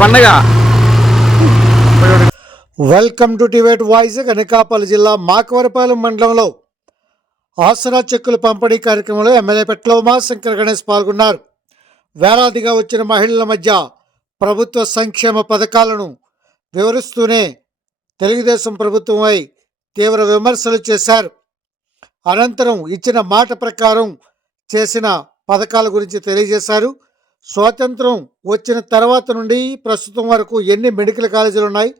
పండగ welcome to టివేట్ voice. Anakapalli జిల్లా మాకవరపాలెం మండలంలో ఆసరా చెక్కుల పంపిణీ కార్యక్రమంలో ఎమ్మెల్యే పెట్ల ఉమాశంకర్ గణేష్ పాల్గొన్నారు. వేలాదిగా వచ్చిన మహిళల మధ్య ప్రభుత్వ సంక్షేమ పథకాలను వివరిస్తూనే తెలుగుదేశం ప్రభుత్వంపై తీవ్ర విమర్శలు చేశారు. అనంతరం ఇచ్చిన మాట ప్రకారం చేసిన పథకాల గురించి తెలియజేశారు. స్వాతంత్రం వచ్చిన తర్వాత నుండి ప్రస్తుతం వరకు ఎన్ని మెడికల్ కాలేజీలు ఉన్నాయి,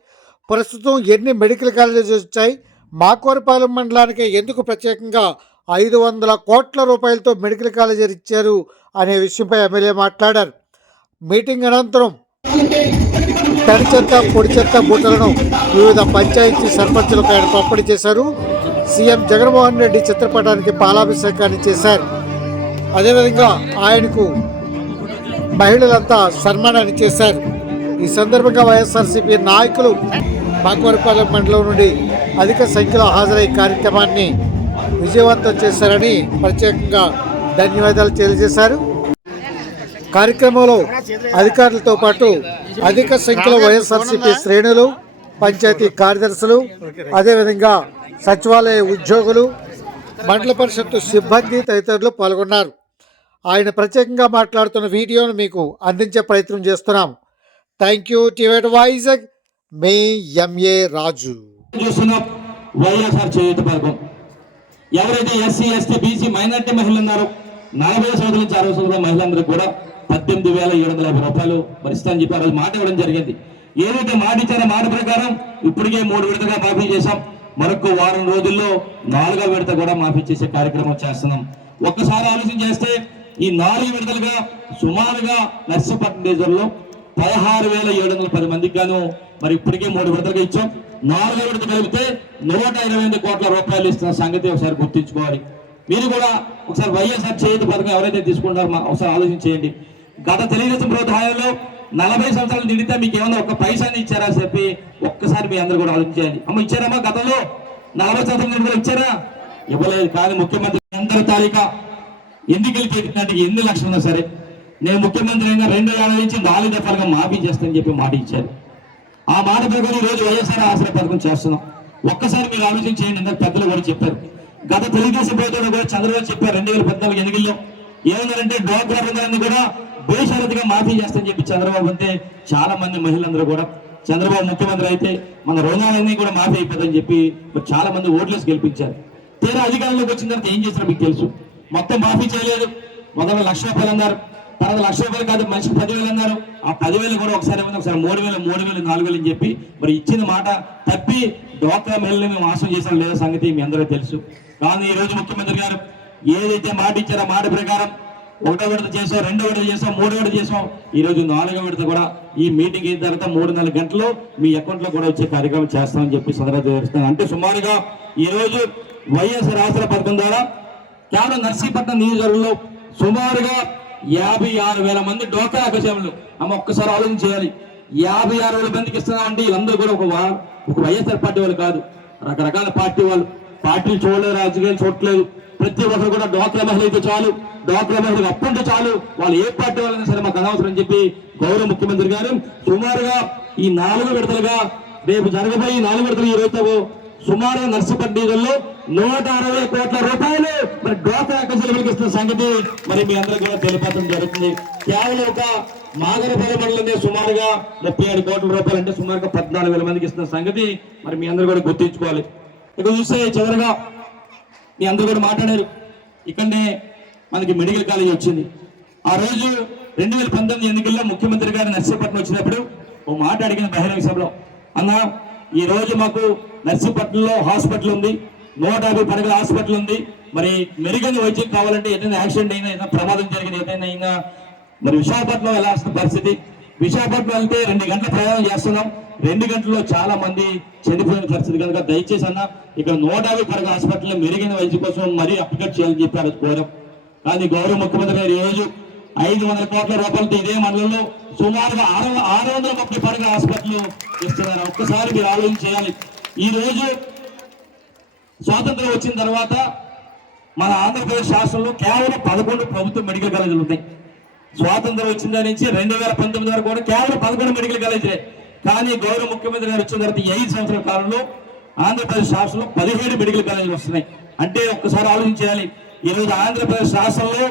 ప్రస్తుతం ఎన్ని మెడికల్ కాలేజీలు వచ్చాయి, మాకవరపాలెం మండలానికి ఎందుకు ప్రత్యేకంగా 500 కోట్ల రూపాయలతో మెడికల్ కాలేజీలు ఇచ్చారు అనే విషయంపై ఎమ్మెల్యే మాట్లాడారు. మీటింగ్ అనంతరం తడి చెత్త పొడి చెత్త బూటలను వివిధ పంచాయతీ సర్పంచులకు ఆయన పంపిణీ చేశారు. సీఎం జగన్మోహన్ రెడ్డి చిత్రపటానికి పాలాభిషేకాన్ని చేశారు. అదేవిధంగా ఆయనకు మహిళలంతా సన్మానాన్ని చేశారు. ఈ సందర్భంగా వైఎస్ఆర్సీపీ నాయకులు మాకవరపాలెం మండలం నుండి అధిక సంఖ్యలో హాజరై కార్యక్రమాన్ని విజయవంతం చేశారని ప్రత్యేకంగా ధన్యవాదాలు తెలియజేశారు. కార్యక్రమంలో అధికారులతో పాటు అధిక సంఖ్యలో వైఎస్ఆర్సీపీ శ్రేణులు, పంచాయతీ కార్యదర్శులు, అదేవిధంగా సచివాలయ ఉద్యోగులు, మండల పరిషత్తు సిబ్బంది తదితరులు పాల్గొన్నారు. ఆయన ప్రత్యేకంగా మాట్లాడుతున్న వీడియోను మీకు అందించే ప్రయత్నం చేస్తున్నాం. Thank you. టివేట్ వాయిస్ మీ ఎంఏ రాజు. వైఎస్ఆర్ చేయూత పథకం ఎవరైతే ఎస్సీ ఎస్టీ బీసీ మైనార్టీ మహిళలు ఉన్నారో 40 సంవత్సరాల నుంచి 60 సంవత్సరాల మహిళలందరూ కూడా 18,750 రూపాయలు భరిస్తామని చెప్పి ఆ రోజు మాట ఇవ్వడం జరిగింది. ఏదైతే మాట ఇచ్చారో మాట ప్రకారం ఇప్పటికే 3 విడతగా మాఫీ చేశాం. మరొక వారం రోజుల్లో 4వ విడత కూడా మాఫీ చేసే కార్యక్రమం చేస్తున్నాం. ఒక్కసారి ఆలోచన చేస్తే ఈ 4 విడతలుగా సుమారుగా నర్సీపట్నం డివిజన్లో 16,710 మందికి గాను మరి ఇప్పటికే 3 విడతలుగా ఇచ్చాం. 4వ విడత కలిపితే 128 కోట్ల రూపాయలు ఇస్తున్న సంగతి ఒకసారి గుర్తించుకోవాలి. మీరు కూడా ఒకసారి వైఎస్ఆర్ చేయూత పథకం ఎవరైతే తీసుకుంటారో ఒకసారి ఆలోచన చేయండి. గత తెలుగుదేశం ప్రభుత్వ హయాంలో 40 సంవత్సరాలు నిండితే మీకు ఏమన్నా ఒక్క పైసాన్ని ఇచ్చారా చెప్పి ఒక్కసారి మీ అందరూ కూడా ఆలోచించండి. అమ్మ ఇచ్చారమ్మా? గతంలో 40 సంవత్సరాల నిండి ఇచ్చారా? ఇవ్వలేదు. కానీ ముఖ్యమంత్రి అందరి తారీఖు ఎన్నికలు చేసినట్టు ఎన్ని లక్షలు ఉన్నా సరే నేను ముఖ్యమంత్రి అయినా 2 ఏళ్ల నుంచి 4 దఫాలుగా మాఫీ చేస్తానని చెప్పి మాట ఇచ్చారు. ఆ మాట ప్రకారం ఈ రోజు వైఎస్ఆర్ ఆసరా పథకం చేస్తున్నాం. ఒక్కసారి మీరు ఆలోచన చేయండి. ఇందాక పెద్దలు కూడా చెప్పారు. గత తెలుగుదేశం ప్రభుత్వం కూడా చంద్రబాబు చెప్పారు 2014 ఎన్నికల్లో ఏమన్నారంటే డ్వాక్రా రుణాన్ని కూడా బేషరతుగా మాఫీ చేస్తానని చెప్పి చంద్రబాబు అంటే చాలా మంది మహిళలందరూ కూడా చంద్రబాబు ముఖ్యమంత్రి అయితే మన రుణాలన్నీ కూడా మాఫీ అయిపోతాయని చెప్పి చాలా మంది ఓట్లేసి గెలిపించారు. తీరా అధికారంలోకి వచ్చిన తర్వాత ఏం చేస్తారో మీకు తెలుసు. మొత్తం మాఫీ చేయలేదు. మొదట 1,00,000 రూపాయలు అన్నారు, తర్వాత 1,00,000 రూపాయలు కాదు మనిషికి 10,000 అన్నారు. ఆ 10,000 కూడా ఒకసారి 3,000, 3,000, 4,000 అని చెప్పి మరి ఇచ్చిన మాట తప్పి డ్వాక్రా మహిళల్ని మోసం చేశారు లేదా సంగతి మీ అందరూ తెలుసు. కానీ ఈ రోజు ముఖ్యమంత్రి గారు ఏదైతే మాట ఇచ్చారో మాట ప్రకారం 1వ విడత చేసాం, 2వ విడత చేసాం, 3వ విడత చేసాం. ఈ రోజు 4వ విడత కూడా ఈ మీటింగ్ అయిన తర్వాత 3-4 గంటల్లో మీ అకౌంట్లో కూడా వచ్చే కార్యక్రమం చేస్తామని చెప్పి సందర్భంగా తెలుస్తున్నాను. అంటే సుమారుగా ఈ రోజు వైఎస్ఆర్ ఆసరా పథకం ద్వారా కేవలం నర్సీపట్నం నియోజకవర్గంలో సుమారుగా 56,000 మంది డ్వాక్రా అక్కచేమలు అమ్మ ఒక్కసారి ఆలోచన చేయాలి. 56,000 మందికి ఇస్తున్నామంటే వీళ్ళందరూ కూడా ఒక వైఎస్ఆర్ పార్టీ వాళ్ళు కాదు, రకరకాల పార్టీ వాళ్ళు. పార్టీలు చూడలేదు, రాజకీయాలు చూడట్లేదు. ప్రతి ఒక్కరు కూడా డ్వాక్రా మహిళ అయితే చాలు, డ్వాక్రా మహిళకు అప్పుంటే చాలు, వాళ్ళు ఏ పార్టీ వాళ్ళైనా సరే మాకు అనవసరం అని చెప్పి గౌరవ ముఖ్యమంత్రి గారు సుమారుగా ఈ 4 విడతలుగా రేపు జరగబోయే 4 విడతలు ఈ రోజు సుమారుగా నర్సీపట్నం డివిజన్లో 160 కోట్ల రూపాయలు మరి డ్వాక్రా అక్కచెల్లెలకు ఇస్తున్న సంగతి మరి మీ అందరూ కూడా తెలియపరచడం జరుగుతుంది. కేవలం ఒక మాగరపల్లి మండలంలో సుమారుగా 37 కోట్ల రూపాయలు అంటే సుమారుగా 14,000 మందికి ఇస్తున్న సంగతి మరి మీ అందరూ కూడా గుర్తుంచుకోవాలి. ఇక చూస్తే చివరిగా మీ అందరూ కూడా మాట్లాడారు. ఇక్కడనే మనకి మెడికల్ కాలేజ్ వచ్చింది. ఆ రోజు 2019 ఎన్నికల్లో ముఖ్యమంత్రి గారు నర్సీపట్నం వచ్చినప్పుడు ఓ మాట అడిగిన బహిరంగ సభలో, అన్న ఈ రోజు మాకు నర్సీపట్నంలో హాస్పిటల్ ఉంది, 150 పడగల హాస్పిటల్ ఉంది, మరి మెరుగైన వైద్యం కావాలంటే ఏదైనా యాక్సిడెంట్ అయినా, ఏదైనా ప్రమాదం జరిగిన ఏదైనా మరి విశాఖపట్నం వెళ్ళాల్సిన పరిస్థితి. విశాఖపట్నం వెళ్తే 2 గంటల ప్రయాణం చేస్తున్నాం. 2 గంటల్లో చాలా మంది చనిపోయిన పరిస్థితి కనుక దయచేసి అన్న ఇక్కడ 150 పడగల హాస్పిటల్లో మెరుగైన వైద్యం కోసం మరీ అప్లికేట్ చేయాలని చెప్పి అది కోరాం. కానీ గౌరవ ముఖ్యమంత్రి గారు ఈ రోజు 500 కోట్ల రూపాయలతో ఇదే మండలంలో సుమారుగా 630 పడగల హాస్పిటల్ ఇస్తున్నారు. ఒక్కసారి మీరు ఆలోచన చేయాలి. ఈ రోజు స్వాతంత్రం వచ్చిన తర్వాత మన ఆంధ్రప్రదేశ్ రాష్ట్రంలో కేవలం 11 ప్రభుత్వ మెడికల్ కాలేజీలు ఉన్నాయి. స్వాతంత్రం వచ్చిన దాని నుంచి 2019 వరకు కూడా కేవలం 11 మెడికల్ కాలేజీలే. కానీ గౌరవ ముఖ్యమంత్రి గారు వచ్చిన తర్వాత ఈ 5 సంవత్సరాల కాలంలో ఆంధ్రప్రదేశ్ రాష్ట్రంలో 17 మెడికల్ కాలేజీలు వస్తున్నాయి. అంటే ఒక్కసారి ఆలోచించాలి. ఈరోజు ఆంధ్రప్రదేశ్ రాష్ట్రంలో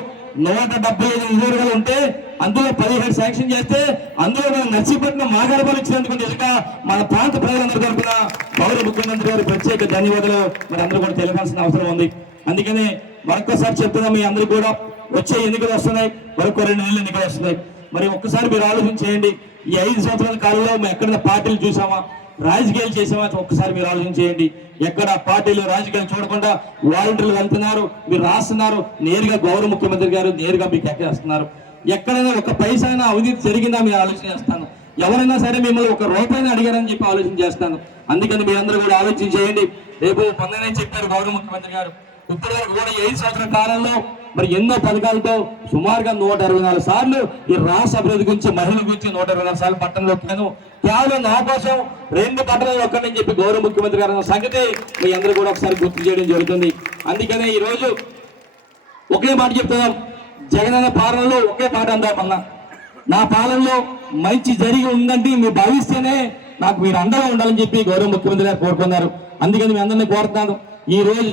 175 ఉద్యోగాలు ఉంటే అందులో 17 శాంక్షన్ చేస్తే అందులో మన నర్సీపట్నం మాగాడపాలు ఇచ్చినందుకు నిజంగా మన ప్రాంత ప్రజలందరి తరఫున గౌరవ ముఖ్యమంత్రి గారు ప్రత్యేక ధన్యవాదాలు మరి అందరూ కూడా తెలియాల్సిన అవసరం ఉంది. అందుకని మరొకసారి చెప్తున్నాం, మీ అందరూ కూడా వచ్చే ఎన్నికలు వస్తున్నాయి, మరొక 2 నెలలు ఎన్నికలు వస్తున్నాయి. మరి ఒక్కసారి మీరు ఆలోచన చేయండి, ఈ 5 సంవత్సరాల కాలంలో మేము ఎక్కడ పార్టీలు చూసామా, రాజకీయాలు చేసామా? ఒక్కసారి మీరు ఆలోచన చేయండి. ఎక్కడ పార్టీలు రాజకీయాలు చూడకుండా వాలంటీర్లు వెళ్తున్నారు, మీరు రాస్తున్నారు, నేరుగా గౌరవ ముఖ్యమంత్రి గారు నేరుగా మీకు ఎక్కేస్తున్నారు. ఎక్కడైనా ఒక పైసా అవినీతి జరిగిందా మీరు ఆలోచన చేస్తాను. ఎవరైనా సరే మిమ్మల్ని 1 రూపాయిని అడిగారని చెప్పి ఆలోచన చేస్తాను. అందుకని మీరందరూ కూడా ఆలోచన చేయండి. రేపు పొందనే చెప్పారు గౌరవ ముఖ్యమంత్రి గారు, ఇప్పటి వరకు కూడా 5 సంవత్సరాల కాలంలో మరి ఎన్నో పథకాలతో సుమారుగా 124 సార్లు ఈ రాష్ట్ర అభివృద్ధి గురించి, మహిళల గురించి 124 సార్లు పట్టణంలో వచ్చాను. కేవలం నా కోసం 2 పట్టణాలు ఒక్కడని చెప్పి గౌరవ ముఖ్యమంత్రి గారు సంగతి మీ అందరూ కూడా ఒకసారి గుర్తు చేయడం జరుగుతుంది. అందుకనే ఈరోజు ఒకే మాట చెప్తున్నాం, జగనన్న పాలనలో ఒకే పాట అందామన్నా, నా పాలనలో మంచి జరిగి ఉందంటే మీరు భావిస్తేనే నాకు మీరు అండగా ఉండాలని చెప్పి గౌరవ ముఖ్యమంత్రి గారు కోరుకున్నారు. అందుకని మీ అందరినీ కోరుతున్నాను. ఈ రోజు